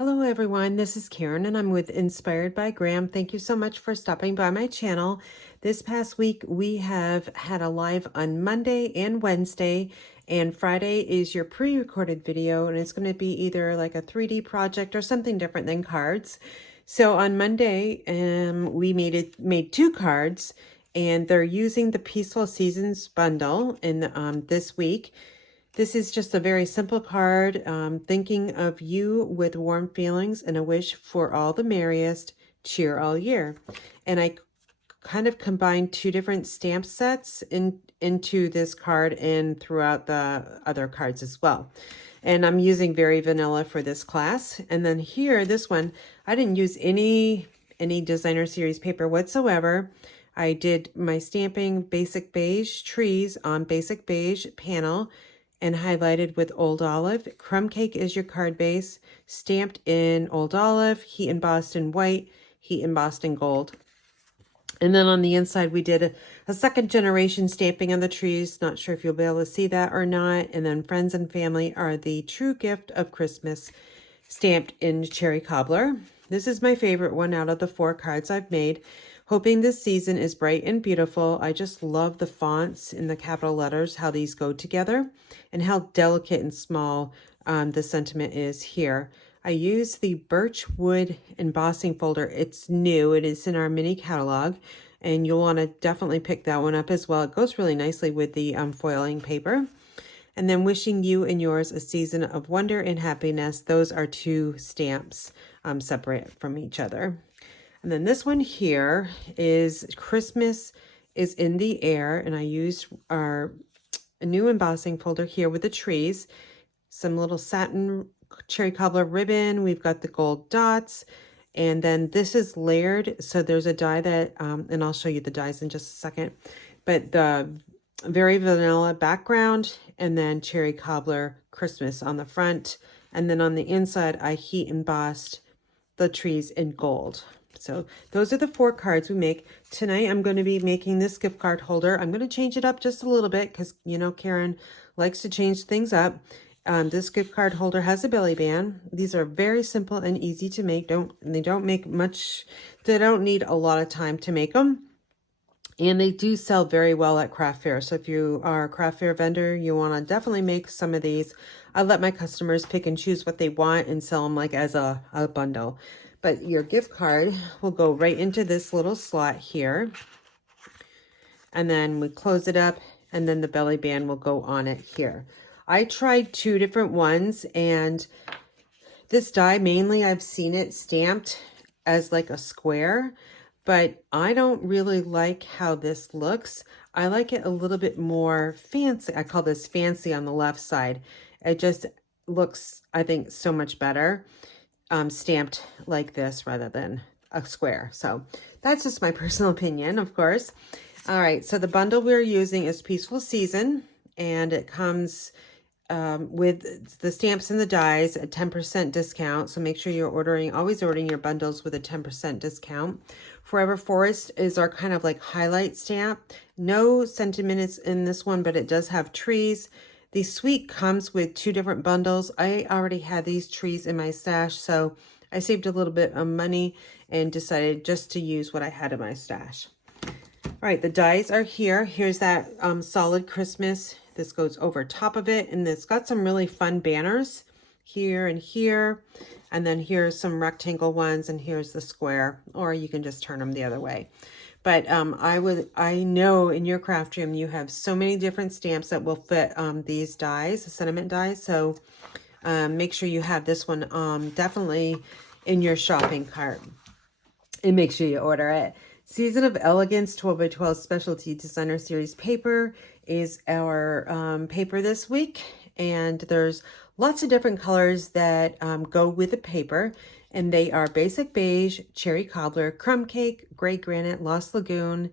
Hello everyone, this is Karen and I'm with Inspired by Graham. Thank you so much for stopping by my channel. This past week we have had a live on Monday and Wednesday, and Friday is your pre-recorded video, and it's going to be either like a 3D project or something different than cards. So on Monday we made two cards, and they're using the Peaceful Seasons bundle in this week. This is just a very simple card, thinking of you with warm feelings and a wish for all the merriest, cheer all year. And I kind of combined two different stamp sets into this card and throughout the other cards as well. And I'm using Very Vanilla for this class. And then here, this one, I didn't use any designer series paper whatsoever. I did my stamping basic beige trees on basic beige panel and highlighted with Old Olive. Crumb Cake is your card base, stamped in Old Olive, heat embossed in white, heat embossed in gold. And then on the inside, we did a second generation stamping on the trees. Not sure if you'll be able to see that or not. And then Friends and Family are the true gift of Christmas, stamped in Cherry Cobbler. This is my favorite one out of the 4 cards I've made. Hoping this season is bright and beautiful. I just love the fonts in the capital letters, how these go together, and how delicate and small the sentiment is here. I use the Birchwood embossing folder. It's new. It is in our mini catalog, and you'll want to definitely pick that one up as well. It goes really nicely with the foiling paper. And then Wishing You and Yours a Season of Wonder and Happiness. Those are 2 stamps separate from each other. And then this one here is Christmas is in the Air, and I used a new embossing folder here with the trees, some little satin Cherry Cobbler ribbon. We've got the gold dots, and then this is layered. So there's a die that, and I'll show you the dies in just a second, but the Very Vanilla background, and then Cherry Cobbler Christmas on the front. And then on the inside, I heat embossed the trees in gold. So those are the 4 cards we make. Tonight, I'm going to be making this gift card holder. I'm going to change it up just a little bit because, you know, Karen likes to change things up. This gift card holder has a belly band. These are very simple and easy to make. They don't make much. They don't need a lot of time to make them. And they do sell very well at craft fair. So if you are a craft fair vendor, you want to definitely make some of these. I let my customers pick and choose what they want and sell them like as a bundle. But your gift card will go right into this little slot here. And then we close it up, and then the belly band will go on it here. I tried 2 different ones, and this die, mainly I've seen it stamped as like a square, but I don't really like how this looks. I like it a little bit more fancy. I call this fancy on the left side. It just looks, I think, so much better stamped like this rather than a square. So that's just my personal opinion, of course. All right, so the bundle we're using is Peaceful Season, and it comes with the stamps and the dies at 10% discount. So make sure you're always ordering your bundles with a 10% discount. Forever Forest is our kind of like highlight stamp. No sentiment is in this one, but it does have trees. The Sweet comes with 2 different bundles. I already had these trees in my stash, so I saved a little bit of money and decided just to use what I had in my stash. All right, the dies are here. Here's that Solid Christmas. This goes over top of it, and it's got some really fun banners here and here. And then here's some rectangle ones, and here's the square, or you can just turn them the other way. But I know in your craft room you have so many different stamps that will fit these dies, the sentiment dies. So make sure you have this one definitely in your shopping cart, and make sure you order it. Season of Elegance 12x12 Specialty Designer Series paper is our paper this week, and there's lots of different colors that go with the paper. And they are Basic Beige, Cherry Cobbler, Crumb Cake, Gray Granite, Lost Lagoon,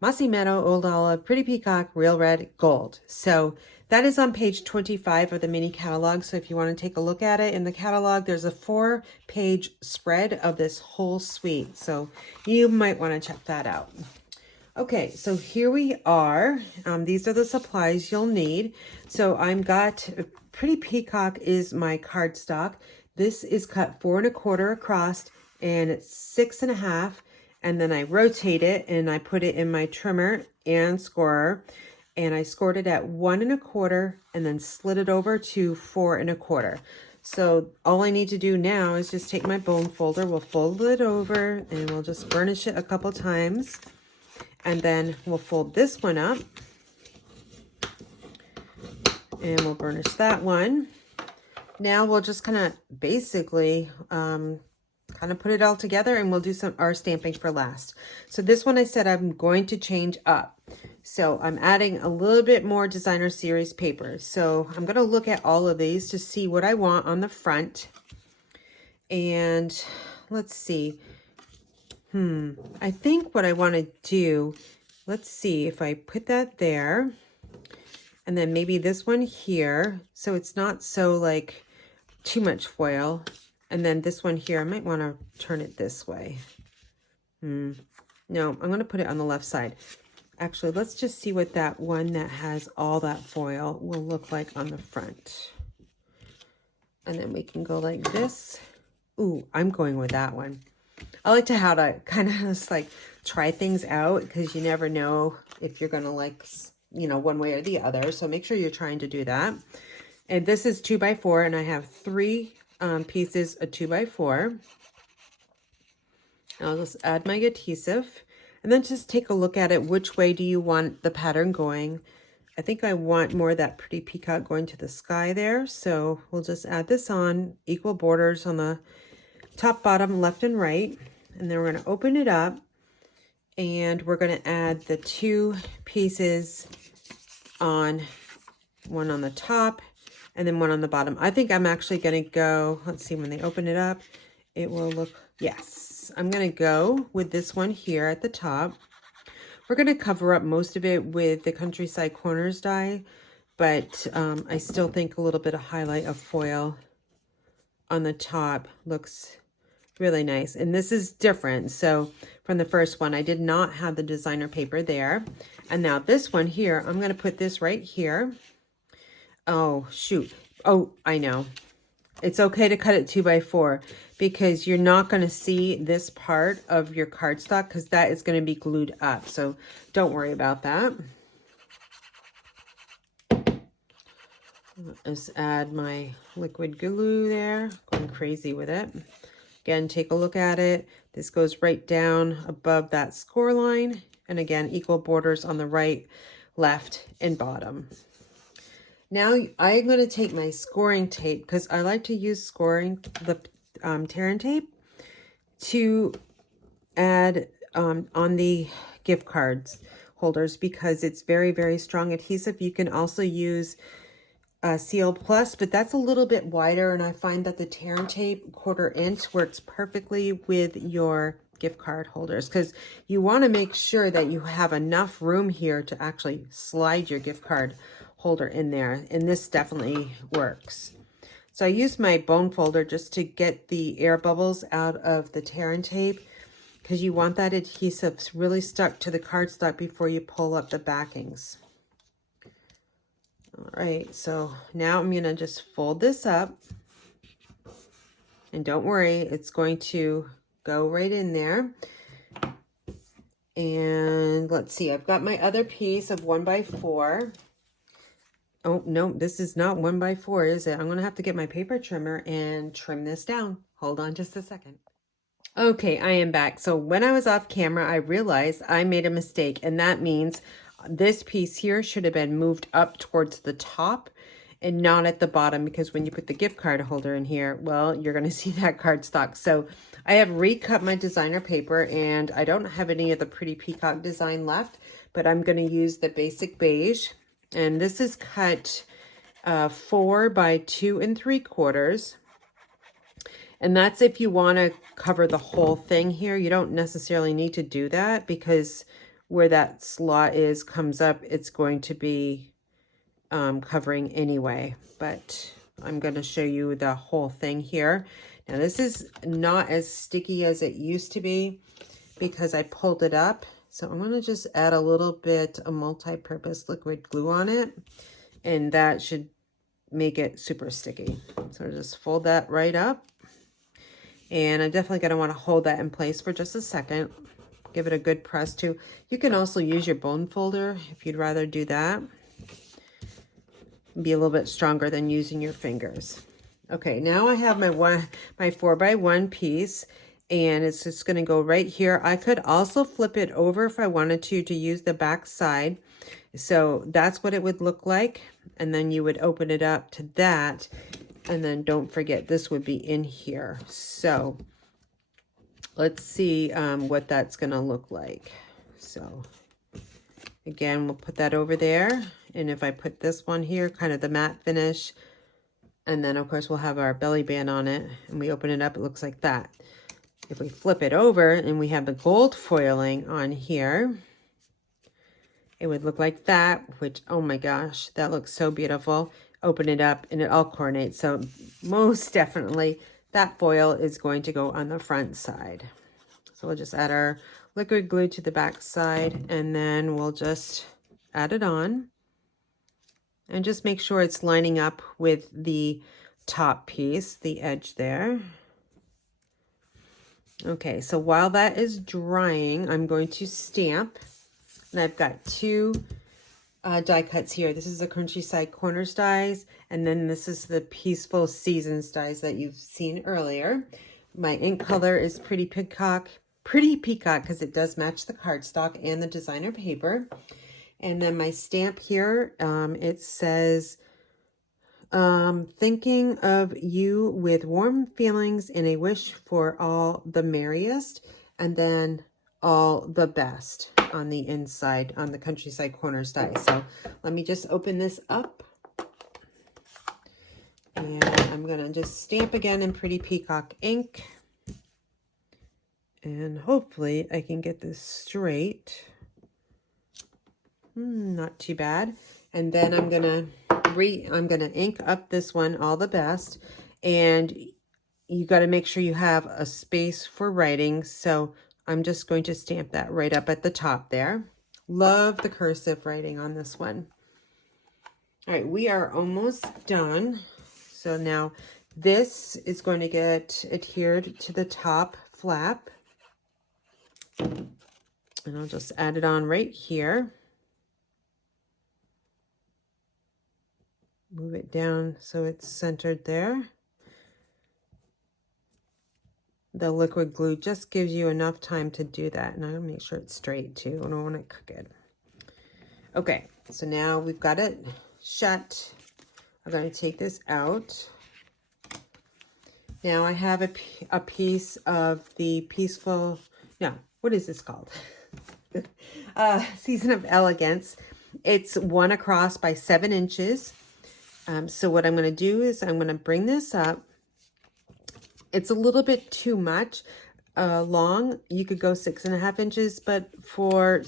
Mossy Meadow, Old Olive, Pretty Peacock, Real Red, Gold. So that is on page 25 of the mini catalog. So if you want to take a look at it in the catalog, there's a 4-page spread of this whole suite. So you might want to check that out. Okay, so here we are. These are the supplies you'll need. So I've got Pretty Peacock is my cardstock. This is cut 4 1/4 across, and it's 6 1/2. And then I rotate it and I put it in my trimmer and scorer. And I scored it at 1 1/4 and then slid it over to 4 1/4. So all I need to do now is just take my bone folder, we'll fold it over and we'll just burnish it a couple times. And then we'll fold this one up and we'll burnish that one. Now we'll just kind of basically kind of put it all together, and we'll do our stamping for last. So this one I said I'm going to change up. So I'm adding a little bit more designer series paper. So I'm going to look at all of these to see what I want on the front. And let's see. I think what I want to do, let's see if I put that there. And then maybe this one here. So it's not so like too much foil. And then this one here, I might want to turn it this way. No, I'm going to put it on the left side. Actually, let's just see what that one that has all that foil will look like on the front. And then we can go like this. Ooh, I'm going with that one. I like to how to kind of just like try things out, because you never know if you're going to like, you know, one way or the other. So make sure you're trying to do that. And this is 2 by 4, and I have 3 pieces of 2 by 4. I'll just add my adhesive and then just take a look at it. Which way do you want the pattern going? I think I want more of that pretty peacock going to the sky there. So we'll just add this on, equal borders on the top, bottom, left and right. And then we're going to open it up and we're going to add the 2 pieces on, one on the top and then one on the bottom. I think I'm actually going to go, let's see, when they open it up, it will look, yes, I'm going to go with this one here at the top. We're going to cover up most of it with the Countryside Corners die, but I still think a little bit of highlight of foil on the top looks really nice. And this is different. So from the first one, I did not have the designer paper there. And now this one here, I'm going to put this right here. Oh, shoot. Oh, I know. It's okay to cut it 2 by 4 because you're not going to see this part of your cardstock because that is going to be glued up. So don't worry about that. Let's add my liquid glue there. Going crazy with it. Again, take a look at it. This goes right down above that score line. And again, equal borders on the right, left, and bottom. Now I'm going to take my scoring tape, because I like to use the tear and tape to add on the gift cards holders, because it's very, very strong adhesive. You can also use CL Plus, but that's a little bit wider, and I find that the tear and tape 1/4 inch works perfectly with your gift card holders, because you want to make sure that you have enough room here to actually slide your gift card holder in there, and this definitely works. So I used my bone folder just to get the air bubbles out of the tear and tape, because you want that adhesive really stuck to the cardstock before you pull up the backings. All right, so now I'm going to just fold this up, and don't worry, it's going to go right in there. And let's see, I've got my other piece of 1 by 4. Oh, no, this is not 1 by 4, is it? I'm going to have to get my paper trimmer and trim this down. Hold on just a second. Okay, I am back. So when I was off camera, I realized I made a mistake, and that means this piece here should have been moved up towards the top and not at the bottom, because when you put the gift card holder in here, well, you're going to see that cardstock. So I have recut my designer paper, and I don't have any of the pretty peacock design left, but I'm going to use the basic beige. And this is cut 4 by 2 3/4. And that's if you want to cover the whole thing here. You don't necessarily need to do that, because where that slot is comes up, it's going to be covering anyway. But I'm going to show you the whole thing here. Now this is not as sticky as it used to be because I pulled it up. So I'm going to just add a little bit of multi-purpose liquid glue on it, and that should make it super sticky. So just fold that right up. And I'm definitely going to want to hold that in place for just a second. Give it a good press too. You can also use your bone folder if you'd rather do that. Be a little bit stronger than using your fingers. Okay, now I have my 4x1 piece, and it's just going to go right here. I could also flip it over if I wanted to use the back side. So that's what it would look like. And then you would open it up to that. And then don't forget, this would be in here. So let's see what that's going to look like. So again, we'll put that over there. And if I put this one here, kind of the matte finish, and then of course we'll have our belly band on it, and we open it up, it looks like that. If we flip it over and we have the gold foiling on here, it would look like that, which, oh my gosh, that looks so beautiful. Open it up and it all coordinates. So most definitely that foil is going to go on the front side. So we'll just add our liquid glue to the back side, and then we'll just add it on. And just make sure it's lining up with the top piece, the edge there. Okay, so while that is drying, I'm going to stamp. And I've got two die cuts here. This is the Countryside Corners dies, and then this is the Peaceful Seasons dies that you've seen earlier. My ink color is Pretty Peacock because it does match the cardstock and the designer paper. And then my stamp here, it says, thinking of you with warm feelings and a wish for all the merriest, and then all the best on the inside on the Countryside Corners die. So let me just open this up. And I'm going to just stamp again in Pretty Peacock ink. And hopefully I can get this straight. Not too bad. And then I'm gonna ink up this one, All the Best. And you got to make sure you have a space for writing. So I'm just going to stamp that right up at the top there. Love the cursive writing on this one. All right, we are almost done. So now this is going to get adhered to the top flap. And I'll just add it on right here. Move it down so it's centered there. The liquid glue just gives you enough time to do that. And I'm gonna make sure it's straight too. I don't want to cook it. Okay, so now we've got it shut. I'm going to take this out. Now I have a piece of the Peaceful, no, what is this called? Season of Elegance. It's 1 across by 7 inches. So what I'm going to do is I'm going to bring this up. It's a little bit too much long. You could go 6.5 inches, but for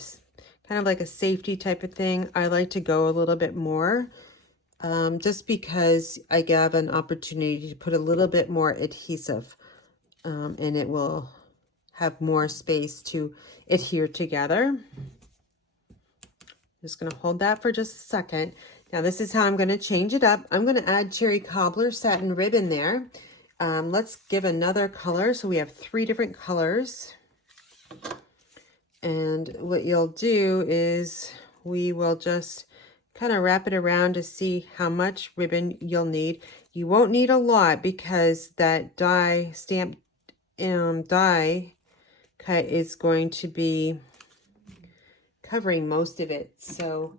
kind of like a safety type of thing, I like to go a little bit more. Just because I have an opportunity to put a little bit more adhesive, and it will have more space to adhere together. Just going to hold that for just a second. Now this is how I'm going to change it up. I'm going to add Cherry Cobbler satin ribbon there. Let's give another color. So we have 3 different colors. And what you'll do is we will just kind of wrap it around to see how much ribbon you'll need. You won't need a lot because that die stamp die cut is going to be covering most of it. So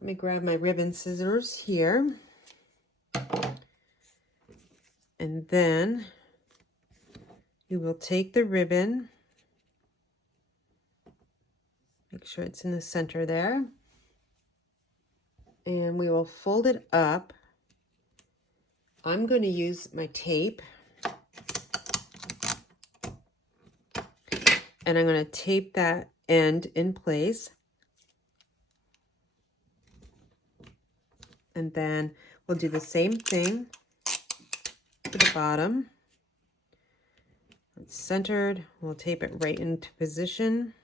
let me grab my ribbon scissors here. And then you will take the ribbon, make sure it's in the center there, and we will fold it up. I'm going to use my tape, and I'm going to tape that end in place. And then we'll do the same thing to the bottom. It's centered. We'll tape it right into position.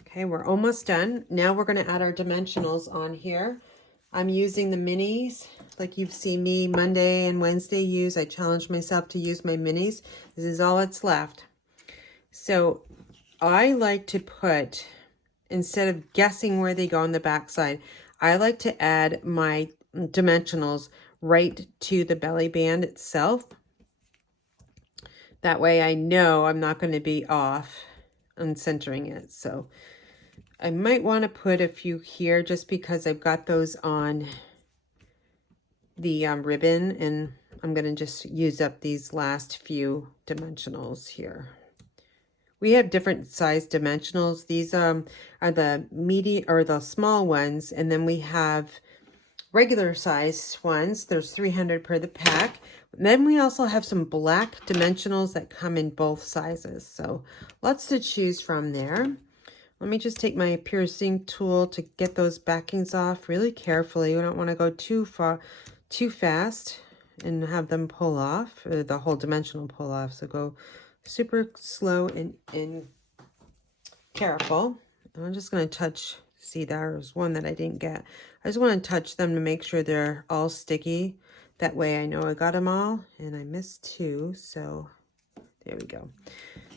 Okay, we're almost done. Now we're going to add our dimensionals on here. I'm using the minis like you've seen me Monday and Wednesday use. I challenged myself to use my minis. This is all that's left. So I like to put, instead of guessing where they go on the back side, I like to add my dimensionals right to the belly band itself. That way I know I'm not going to be off on centering it. So I might want to put a few here just because I've got those on the ribbon, and I'm going to just use up these last few dimensionals here. We have different size dimensionals. These are the medium or the small ones, and then we have regular size ones. There's 300 per the pack. Then we also have some black dimensionals that come in both sizes. So lots to choose from there. Let me just take my piercing tool to get those backings off really carefully. We don't want to go too fast and have them pull off, the whole dimensional pull off. So go super slow and careful. I'm just going to touch, see there's one that I didn't get. I just want to touch them to make sure they're all sticky. That way I know I got them all, and I missed two, so there we go.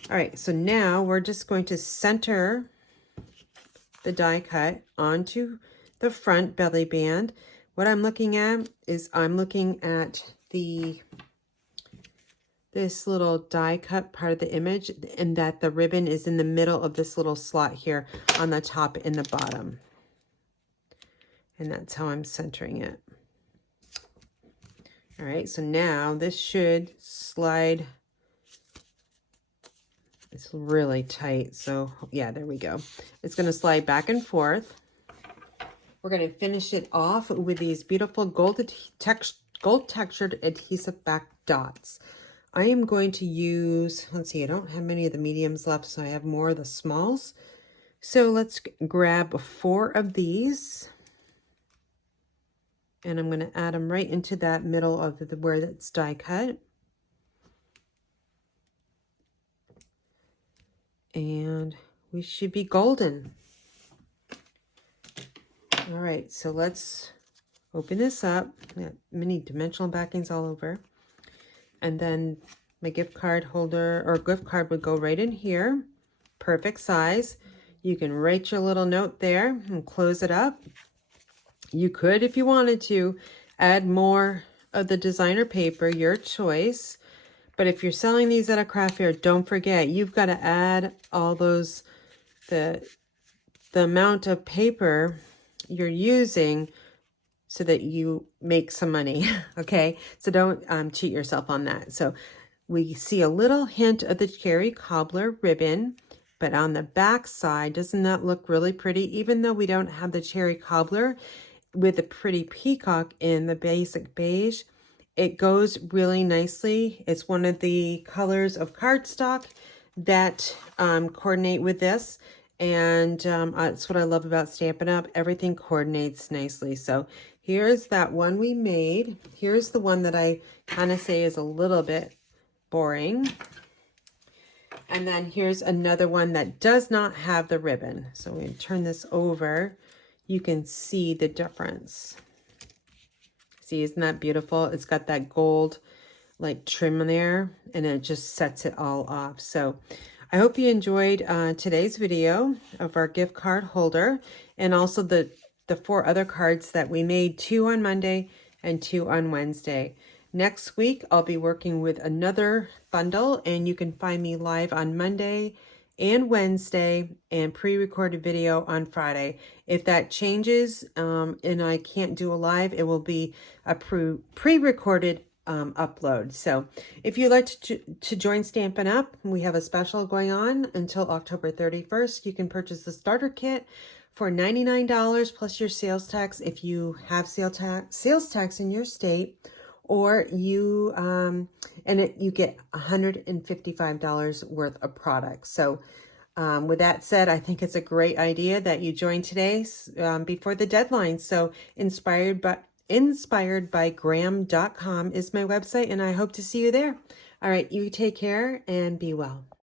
All right, so now we're just going to center the die cut onto the front belly band. What I'm looking at is I'm looking at this little die cut part of the image, and that the ribbon is in the middle of this little slot here on the top and the bottom. And that's how I'm centering it. All right, so now this should slide. It's really tight, so yeah, there we go. It's going to slide back and forth. We're going to finish it off with these beautiful gold textured adhesive back dots. I am going to use, let's see, I don't have many of the mediums left, so I have more of the smalls. So let's grab 4 of these. And I'm going to add them right into that middle of where it's die cut. And we should be golden. All right, so let's open this up. Got many dimensional backings all over. And then my gift card holder or gift card would go right in here. Perfect size. You can write your little note there and close it up. You could, if you wanted to, add more of the designer paper, your choice. But if you're selling these at a craft fair, don't forget, you've got to add all those, the amount of paper you're using so that you make some money, okay? So don't cheat yourself on that. So we see a little hint of the cherry cobbler ribbon, but on the back side, doesn't that look really pretty? Even though we don't have the cherry cobbler with a pretty peacock in the basic beige, it goes really nicely. It's one of the colors of cardstock that coordinate with this. And that's what I love about Stampin' Up. Everything coordinates nicely. So here's that one we made. Here's the one that I kind of say is a little bit boring. And then here's another one that does not have the ribbon. So we turn this over. You can see the difference. See, isn't that beautiful? It's got that gold like trim in there, and it just sets it all off. So I hope you enjoyed today's video of our gift card holder, and also the 4 other cards that we made, 2 on Monday and 2 on Wednesday. Next week, I'll be working with another bundle, and you can find me live on Monday and Wednesday and pre-recorded video on Friday. If that changes and I can't do a live, it will be a pre-recorded upload. So if you'd like to join Stampin' Up, we have a special going on until October 31st. You can purchase the starter kit for $99 plus your sales tax if you have sales tax in your state, or you you get $155 worth of products. So with that said, I think it's a great idea that you join today before the deadline. So inspiredbygram.com is my website, and I hope to see you there. All right, you take care and be well.